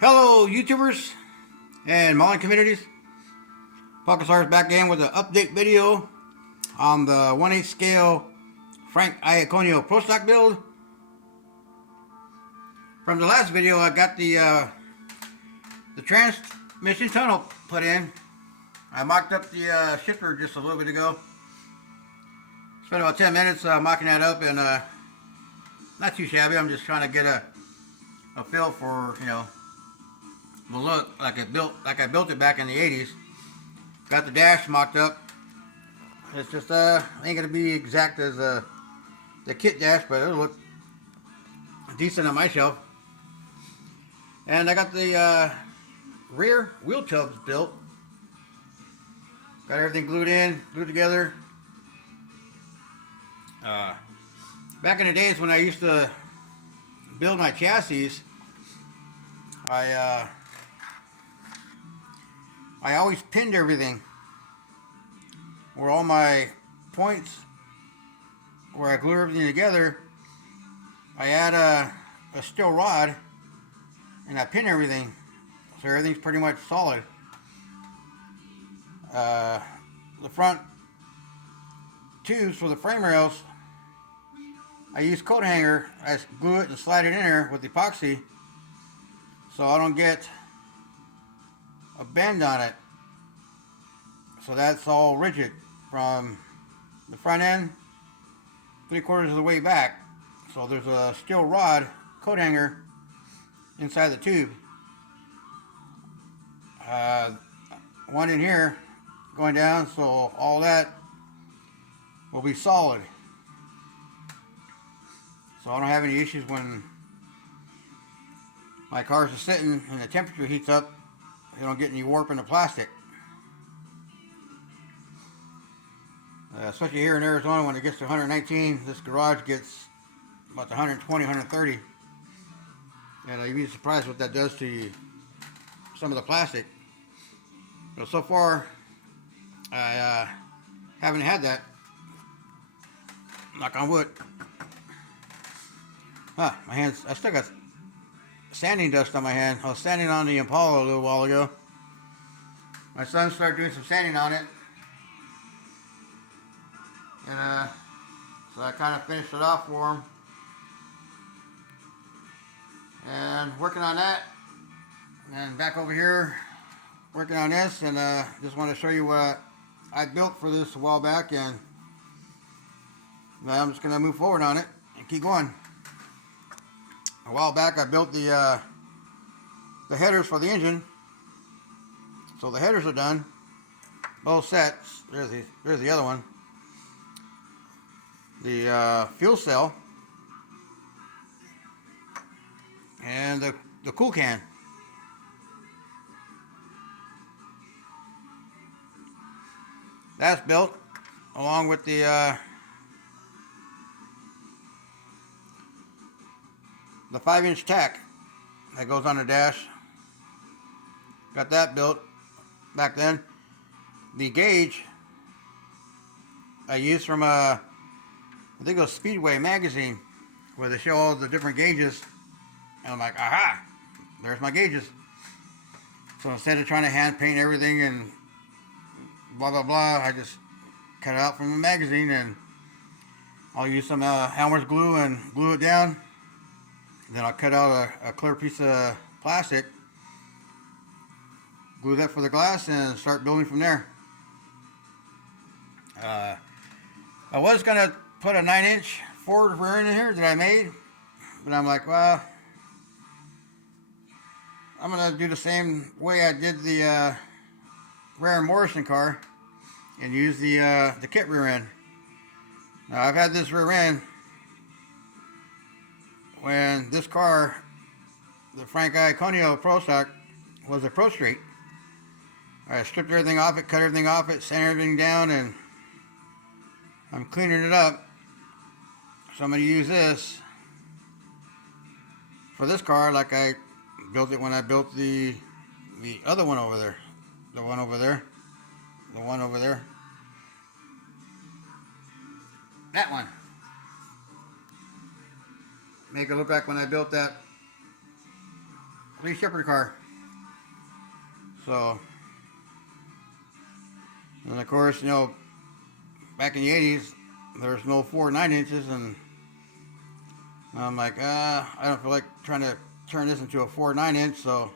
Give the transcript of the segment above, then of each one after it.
Hello, YouTubers and modding communities. PocketStar is back in with an update video on the 1/8 scale Frank Iaconio Pro Stock build. From the last video, I got the transmission tunnel put in. I mocked up the shifter just a little bit ago. Spent about 10 minutes mocking that up, and not too shabby. I'm just trying to get a feel for the look like I built it back in the 80s. Got the dash mocked up. It's just ain't gonna be exact as the kit dash, but it'll look decent on my shelf. And I got the rear wheel tubs built. Got everything glued together. Back in the days when I used to build my chassis, I always pinned everything where all my points where I glue everything together. I add a steel rod and I pin everything so everything's pretty much solid. The front tubes for the frame rails, I use coat hanger. I glue it and slide it in there with epoxy so I don't get a bend on it. So that's all rigid from the front end 3/4 of the way back. So there's a steel rod coat hanger inside the tube. One in here going down, so all that will be solid. So I don't have any issues when my cars are sitting and the temperature heats up. You don't get any warp in the plastic. Especially here in Arizona, when it gets to 119, this garage gets about 120, 130. And you'd be surprised what that does to some of the plastic. But so far, I haven't had that. Knock on wood. My hands, I still got sanding dust on my hand. I was sanding on the Impala a little while ago. My son started doing some sanding on it. And so I kind of finished it off for him. And working on that. And back over here, working on this. And just want to show you what I built for this a while back. And I'm just going to move forward on it and keep going. A while back I built the headers for the engine. So the headers are done. Both sets. There's the other one. The fuel cell. And the cool can. That's built along with the 5-inch tack that goes on the dash. Got that built back then. The gauge I used from I think it was Speedway magazine, where they show all the different gauges. And I'm like, aha, there's my gauges. So instead of trying to hand paint everything and blah blah blah, I just cut it out from a magazine, and I'll use some Elmer's glue and glue it down. Then I'll cut out a clear piece of plastic, glue that for the glass, and start building from there. I was going to put a 9-inch forward rear end in here that I made, but I'm like, well, I'm going to do the same way I did the Rare Morrison car and use the kit rear end. Now, I've had this rear end when this car, the Frank Iaconio Pro Stock, was a Pro Straight. I stripped everything off it, cut everything off it, sanded everything down, and I'm cleaning it up. So I'm going to use this for this car like I built it when I built the other one over there. The one over there. The one over there. That one. Make it look like when I built that Lee Shepherd car. So, and of course, you know, back in the 80s, there's no 4 9-inches, and I'm like, I don't feel like trying to turn this into a 4 9-inch, so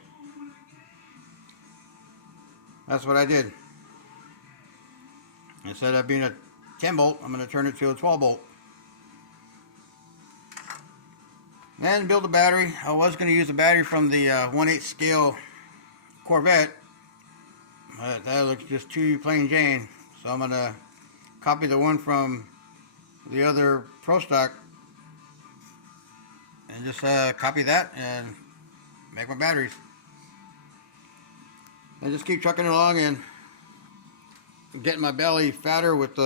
that's what I did. Instead of being a 10 bolt, I'm going to turn it to a 12 bolt. And build a battery. I was going to use a battery from the 1/8 scale Corvette. That looks just too plain Jane. So I'm going to copy the one from the other Pro Stock and just copy that and make my batteries. And just keep trucking along and getting my belly fatter with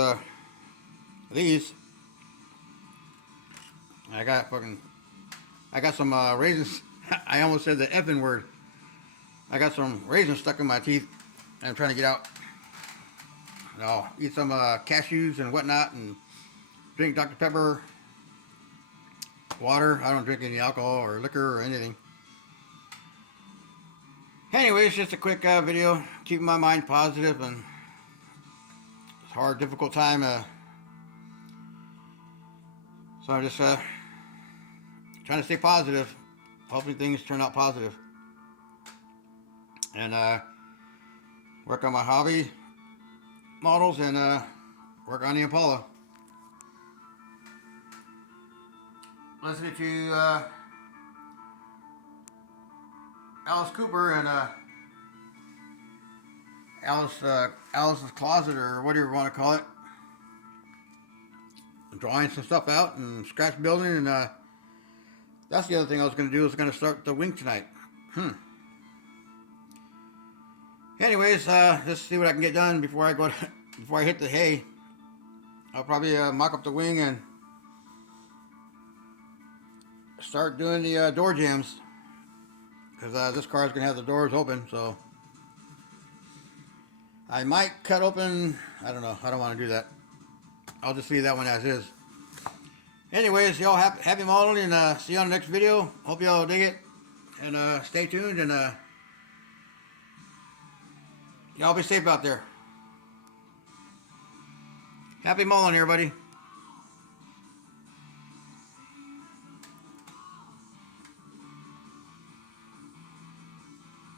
these. I got some raisins. I almost said the effing word. I got some raisins stuck in my teeth and I'm trying to get out. And I'll eat some cashews and whatnot and drink Dr. Pepper, water. I don't drink any alcohol or liquor or anything. Anyways, just a quick video, keeping my mind positive, and it's a hard, difficult time. So I'm just trying to stay positive, hoping things turn out positive, and work on my hobby models and work on the Impala. Listening to Alice Cooper and Alice's Closet, or whatever you want to call it. Drawing some stuff out and scratch building, and that's the other thing I was going to do. I was going to start the wing tonight. Anyways, just see what I can get done before I before I hit the hay. I'll probably mock up the wing and start doing the door jams, because this car is going to have the doors open, so I might cut open. I don't know. I don't want to do that. I'll just leave that one as is. Anyways, y'all happy modeling, and see you on the next video. Hope y'all dig it, and stay tuned, and y'all be safe out there. Happy modeling, everybody.